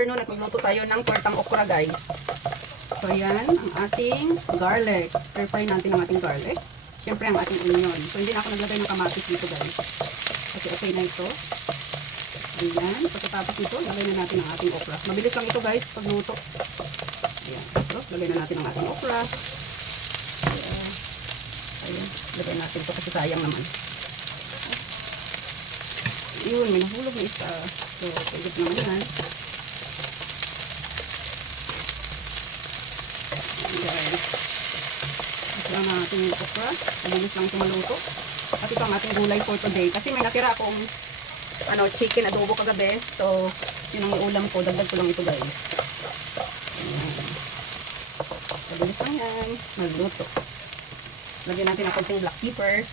At magluto tayo ng tortang okra, guys. So, ayan ang ating garlic. Stir-fry natin ang ating garlic. Siyempre, ang ating onion. So, hindi na ako naglagay ng kamatis dito, guys. Kasi okay na ito. Ayan. Pagkatapos nito, lagay na natin ang ating okra. Mabilis lang ito, guys, pagluto. Ayan. So, lagay na natin ang ating okra. Ayan. Lagay natin ito kasi sayang naman. Yun, may nahulog na isa. So, pwede naman yan. Guys, ito lang natin yung okra. Mabilis lang ito maluto. At ito ang ating gulay for today. Kasi may natira akong chicken adobo kagabi. So, yun ang iulam ko. Dagdag ko lang ito, guys. Ayan. Mabilis lang yan. Maluto. Lagyan natin ang konting black pepper.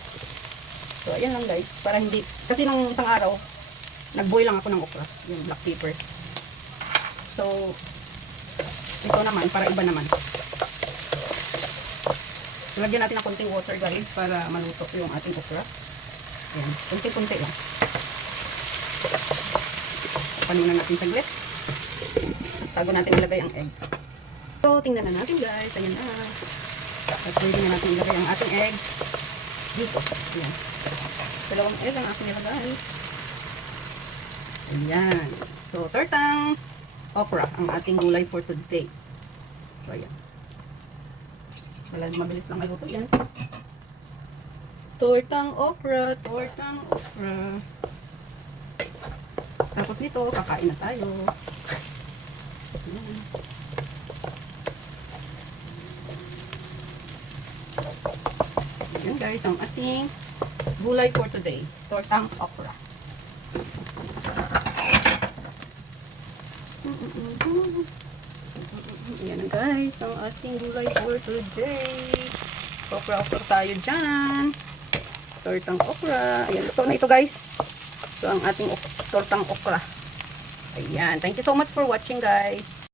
So, ayan lang, guys. Para hindi, kasi nung isang araw, nag-boil lang ako ng okra. Yung black pepper. So, ito naman, para iba naman. Lagyan natin ng konting water, guys, para maluto yung ating okra. Ayan, kunti-kunti lang. Panunan natin saglit. Tago natin ilagay ang eggs. So, tingnan na natin, guys. Ayan na. At pwede na natin ilagay ang ating egg dito. Ayan. Dalawang egg ang ating ilagay. Ayan. So, tortang okra ang ating gulay for today. So, ayan. Mabilis lang maluto yan. Tortang okra, tortang okra. Tapos nito, kakain na tayo. Ayan guys, ang ating gulay for today. Tortang okra. Ayan guys, ang ating gulay for today. Okra-okra tayo dyan. Tortang okra. Ayan, luto na ito guys. So, ang ating tortang okra. Ayan. Thank you so much for watching guys.